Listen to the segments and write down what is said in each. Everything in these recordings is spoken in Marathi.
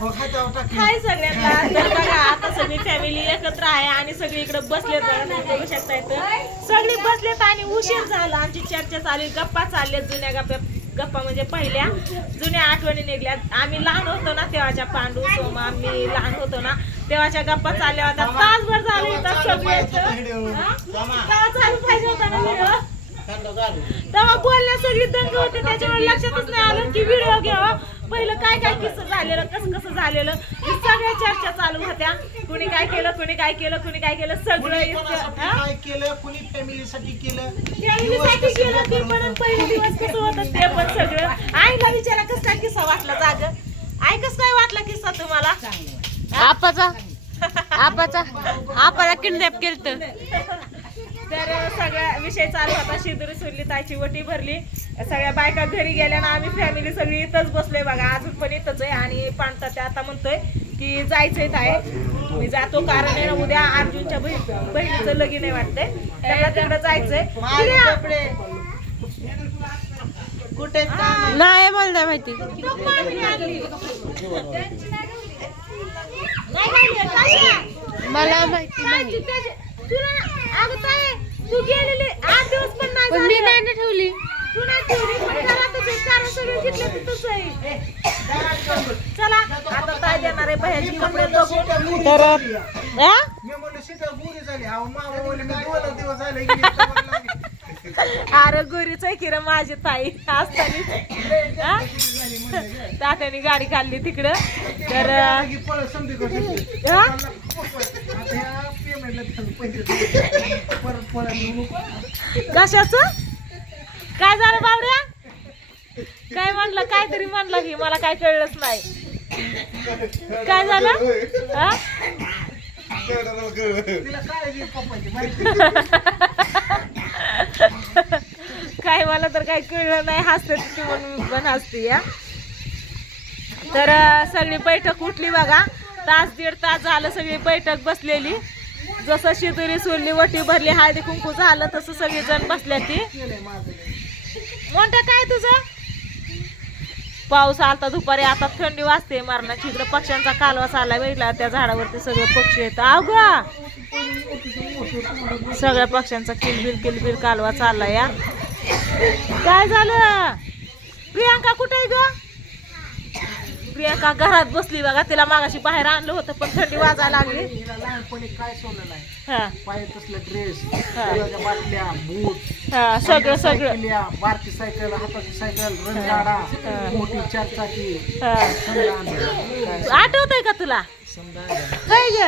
हाय सगळ्यांना. तर बघा आता सगळी फॅमिली एकत्र आहे आणि सगळी इकडे बसलेत बघा, तुम्ही बघू शकता इथं सगळी बसलेत आणि उशीर झाला. आमची चर्चा चालू, गप्पा चालल्यात, जुन्या गप्पा म्हणजे पहिल्या जुन्या आठवणी निघल्यात. आम्ही लहान होतो ना तेव्हाच्या, पांडू सोमा आम्ही लहान होतो ना तेव्हाच्या गप्पा चालल्या होत्या. तासभर झाले इथं सगळे चालू पाहिजे होता ना व्हिडिओ, तेव्हा बोलण्या सगळी दंग होते, त्याच्यामुळे लक्षातच नाही आलं की व्हिडिओ घ्यावा. पहिलं काय काय किस्सा झालेलं, कसं झालेलं, सगळ्या चर्चा चालू होत्या. कुणी काय केलं, कुणी काय केलं, कुणी काय केलं, सगळं काय केलं, कुणी फॅमिलीसाठी केलं, फॅमिलीसाठी केलं ते पण. पहिले दिवस कसं होतं ते पण सगळं. आईला विचारा कसं काय किस्सा वाटला जाग, आई कसं काय वाटला किस्सा तुम्हाला? आपाला किडनॅप केलं. तर सगळ्या विषय चालू होता. शिदुरी सोडली, ताईची वटी भरली, सगळ्या बायका घरी गेल्या ना आम्ही फॅमिली सगळी इथंच बसलोय बघा, अजून पण इथंच आहे. आणि पांडता ते आता म्हणतोय की जायचंय आहे, मी जातो कारण आहे ना उद्या अर्जुनच्या बहिणीचं लगीन आहे वाटतंय, त्याला तिकडं जायचंय. कुठे नाही मला नाही माहिती. मला माहिती नाही. तू गेलेली 8 दिवस पण नाही पण मी नाही ना ठेवली. तू नाही ठेवली, पण घरातच आहे, कारण सगळे तिथले तिथंच आहे. चला आता काय देणार आहे बाहेरची कपडे बघून. तर मी म्हणलं शीतल गुरी झाली, अहो मामा बोलले मी 2 दिवस झाले अरे गुरीच आहे की रे माझी ताई असताना तात्याने गाडी काढली तिकडं. तर कशाच काय झालं बावड्या, काय म्हणलं, काहीतरी म्हणलं की मला काय कळलंच नाही. काय झालं हा? काय मला तर काही कळलं नाही, हसते ती म्हणून पण हसते या. तर सगळी बैठक उठली बघा, 1-1.5 तास झालं सगळी बैठक बसलेली. जसं शिदुरी सोडली, वटी भरली, हळदी कुंकू झालं, तसं सगळी जण बसल्या. ती मोठं काय तुझं? पाऊस आलता दुपारी, आता थंडी वाजते मरणाची. इकडे पक्ष्यांचा कालवा चाललाय बघितला, त्या झाडावरती सगळे पक्षी येतात. अवघा सगळ्या पक्ष्यांचा किलबिल कालवा चाललाय या. काय झालं? प्रियांका कुठे आहे ग? प्रियांका घरात बसली बघा, तिला मागाशी बाहेर आणलं होतं पण थंडी वाजायला लागली. लहानपणी काय सोडलं नाही, हा पायात असलं ड्रेस, बाटल्या, बूट, हा सगळं बारकी सायकल, हाताची सायकल, रणगाडा, मोठी 4 चाकी, आठवतंय का तुला? काय ग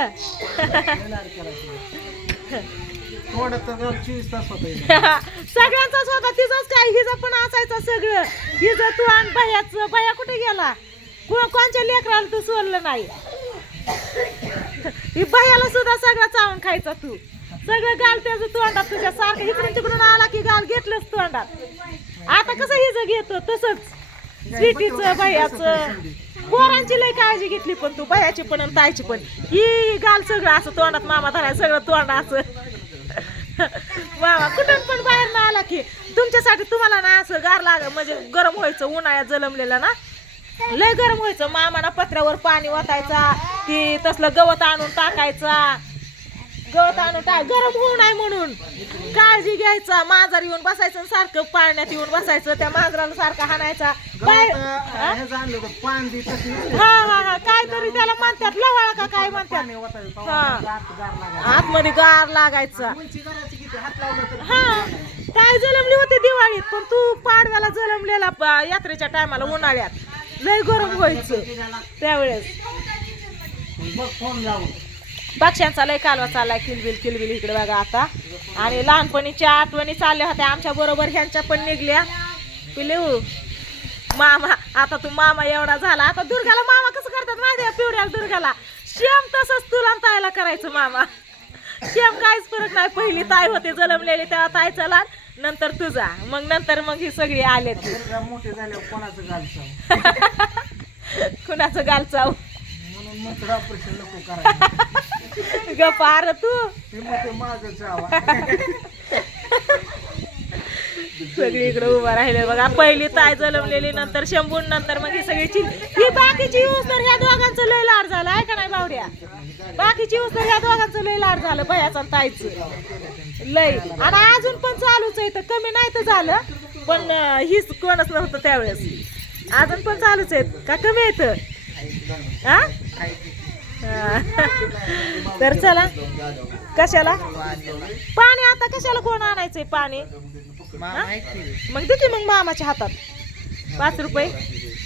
थोडं तर 24 तास होत. सगळ्यांचाच होता, तिचाच काय, हिचा पण असायचं सगळं. हिचं तू आणि भैयाचं, भैया कुठे गेला? कोणच्या लेकराला तू सोडलं नाही. ही भैयाला सुद्धा सगळं चावून खायचा तू, सगळं गाल त्याचं तोंडात तुझ्या सारखं. इकडून तिकडून आला की गाल घेतलंच तोंडात. आता कसं हिचं घेतो तसंच स्वीटीचं, भैयाचं. पोरांची लय काळजी घेतली पण तू, भैयाची पण आणि ताईची पण. ही गाल सगळं असं तोंडात मामा धराय, सगळं तोंडाचं. मामा कुठून पण बाहेर ना आला की तुमच्यासाठी, तुम्हाला ना असं गार लाग म्हणजे गरम व्हायचं, उन्हाळ्यात जलमलेलं ना लय गरम व्हायचं. मामाना पत्र्यावर पाणी ओतायचा, ती तसलं गवत आणून टाकायचा, गरम होऊ नये म्हणून काळजी घ्यायचा. मांजर येऊन बसायचं, सारखं पाळण्यात येऊन बसायचं, त्या मांजराला सारखा हाणायचा. हा काय तरी त्याला म्हणतात, लवाळा का काय म्हणतात. आतमध्ये गार लागायचा. हा काय जलमली होती दिवाळीत, पण तू पाडव्याला जलमलेला यात्रेच्या टायमाला उन्हाळ्यात लय गरम व्हायचं त्यावेळेस. पक्ष्यांचा लय कालवा चाललाय, किलबिल इकडे बघा आता. आणि लहानपणीच्या आठवणी चालल्या होत्या आमच्या बरोबर, ह्यांच्या पण निघल्या. पिलू मामा, आता तू मामा एवढा झाला, आता दुर्गाला मामा कसं करतात माहिती आहे? पिवड्या दुर्गाला शेम तसंच तुला ताईला करायचं मामा. शेम काहीच फरक नाही. पहिली ताई होते जलमलेली तेव्हा ताईचा लहान, नंतर तुझा, मग ही सगळी आले. मोठे झाल्यावर कोणाचं गाल चाव, कुणाचं गाल चाव म्हणून मग ऑपरेशन नको करायचं. गपार तू माझं चावा. सगळी इकडे उभा राहिले बघा. पहिली ताई जलमलेली, नंतर शंभून, नंतर मग ही सगळी ही बाकीची यूज तर ह्या दोघांचं झाला आहे का नाही बावड्या बाकीची उस्तर या दोघांचं लय लाड झालं भयाचं आणि ताईचं लय आणि अजून पण चालूच आहे तर कमी नाही तर झालं पण हीच कोणच नव्हतं त्यावेळेस अजून पण चालूच आहेत का कमी येत हा तर चला कशाला पाणी आता कशाला कोण आणायचंय पाणी मग देते मग मामाच्या हातात 5 रुपये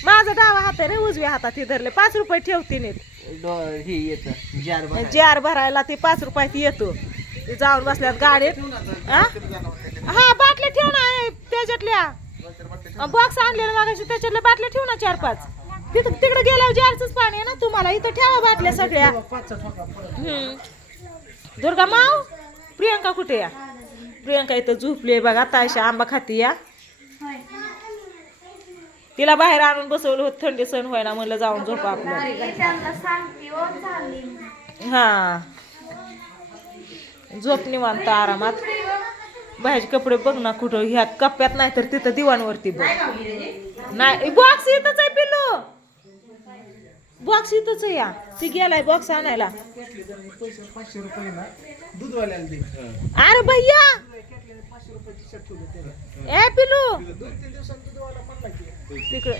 माझा डावा हात आहे रे उजव्या हातात हे धरले 5 रुपये ठेवते नीट जार भरायला ते 5 रुपयात येतो ते जाऊन बसल्यात गाडीत हा बाटल्या ठेव ना त्याच्यातल्या बॉक्स आणलेलं मागाशी त्याच्यातल्या बाटल्या ठेव ना 4-5 तिकडे गेल्यावर जारच पाणी आहे ना तुम्हाला इथं ठेवा बाटल्या सगळ्या दुर्गा माव प्रियंका कुठे या प्रियंका इथं झोपली बघा तायशा आंबा खाती या तिला बाहेर आणून बसवलं होत थंडी सण व्हायला म्हणलं जाऊन झोपा आपलं हा झोप निवांत आरामात बाहेरचे कपडे बघ ना कुठं ह्या कप्प्यात नाही तर तिथं दिवाणवरती बघ नाही बॉक्स इथंच आहे पिल्लू बॉक्स इथंच आहे या ती गेलाय बॉक्स आणायला अरे भैया ए पिल्लू तिकडे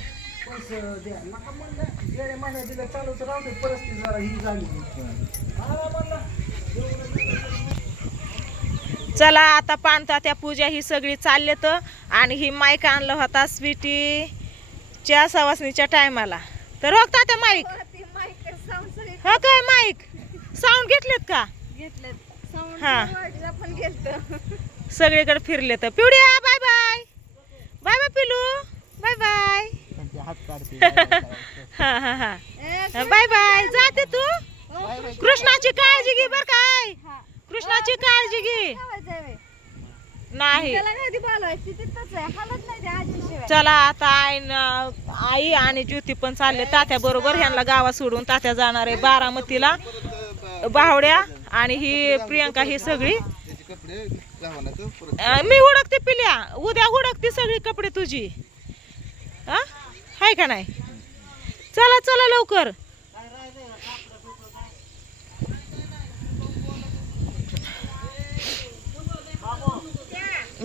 चला आता पाणता त्या पूजा ही सगळी चालले तर आणि ही माईक आणलं होता स्वीटीच्या सवासणीच्या टायमाला तर रोखता त्या माईक हो काय माईक साऊंड घेतलेत का हा सगळीकडे फिरले तर पिवड्या बाय बाय बाय बाय पिलू बाय बाय हा हा हा बाय बाय जाते तू कृष्णाची काळजी घे बर काय कृष्णाची काळजी घे नाही चला आता आई आणि ज्योती पण चालले तात्या बरोबर ह्यांना गावात सोडून तात्या जाणार आहे बारामतीला बावड्या आणि ही प्रियंका ही सगळी मी हुडकते पिल्या उद्या हुडकते सगळी कपडे तुझी हाय का नाही चला चला लवकर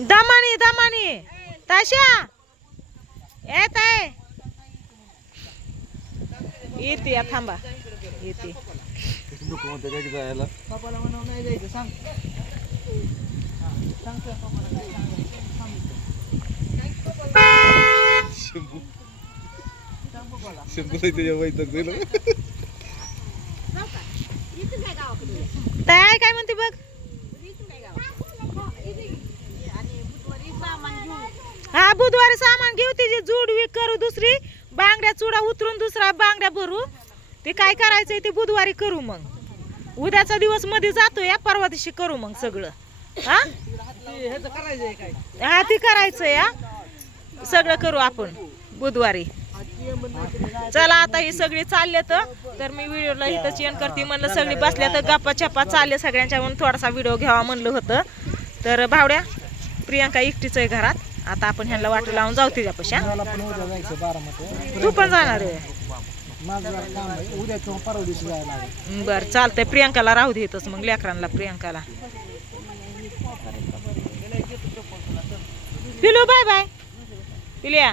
दमानी दमानी ताशा येत आहे येते या थांबा येते काय म्हणते बघ हा बुधवारी सामान घेऊ तिची जुडवी करू दुसरी बांगड्या चुडा उतरून दुसरा बांगड्या भरू ते काय करायचंय ते बुधवारी करू मग उद्याचा दिवस मध्ये जातो या परवा दिवशी करू मग सगळं हा हा ती करायचं या सगळं करू आपण बुधवारी चला आता ही सगळी चालले तर मी व्हिडिओला इथंच एंड करते म्हणलं सगळी बसल्या तर गप्पा छप्पा चालले सगळ्यांच्या म्हणून थोडासा व्हिडिओ घ्यावा म्हणलं होतं तर भावड्या प्रियंका एकटीच आहे घरात आता आपण ह्यांना वाटू लावून जाऊ तिच्या पशा तू पण जाणार आहे बर चालतंय प्रियंकाला राहू देतच मग लेकरांना प्रियंकाला पिलू बाय बाय पिल्या